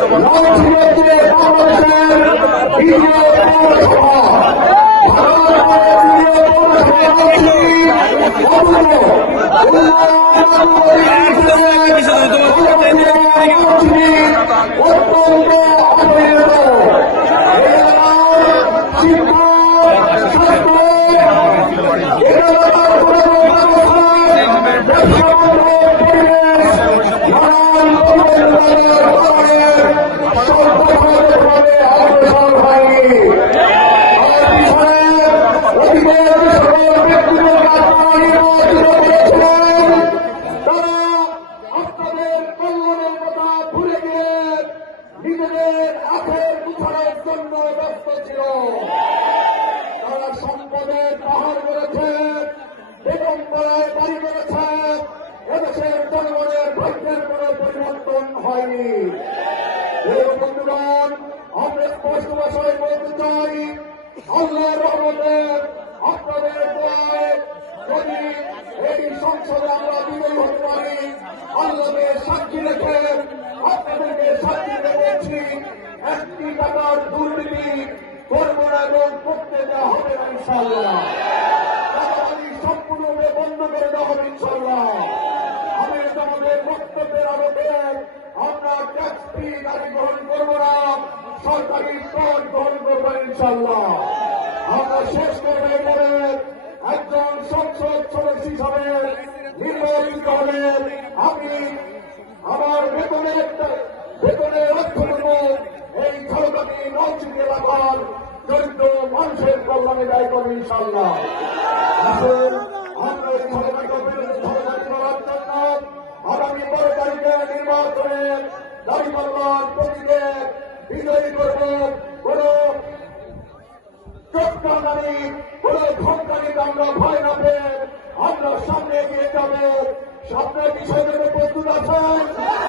জবান জন্য ছিল তারা সম্পদের পাহাড় করেছে বেতন বাড়ি করেছে এদেশের জনগণের ভাগ্যের কোনো পরিবর্তন হয়নি বন্ধুগণ আমরা স্পষ্ট ভাষায় বলতে চাই আল্লাহর রহমতে আপনাদের যদি এই সংসদে আমরা বিজয়ী হতে পারি আল্লাহকে সাক্ষী রেখে আপনাদেরকে সাক্ষী রেখেছি একটি টাকার দুর্নীতি করব না এবং করতে দেওয়া হবে না ইনশাল্লাহ সম্পূর্ণভাবে বন্ধ করে দেওয়া হবে ইনশাল্লাহ আমি আমাদের বক্তব্যের আলোকে আমরা ট্যাক্স ফ্রি গাড়ি গ্রহণ করব না, সরকারি কর গ্রহণ করব ইনশাল্লাহ আমরা শেষ করব এবারে একজন সংসদ সদস্য হিসাবে নির্বাচিত হলে আমি আমার বেতনের একটা বেতনের কল্যাণে ব্যয় করব ইনশাল্লাহ জন্য আগামী তারিখে নির্বাচনে দাবি করবার প্রতীকে বিজয়ী করব কোন কোন আমরা ভয় না পেয়ে আমরা সামনে এগিয়ে যাব। সামনের বিষয়গুলো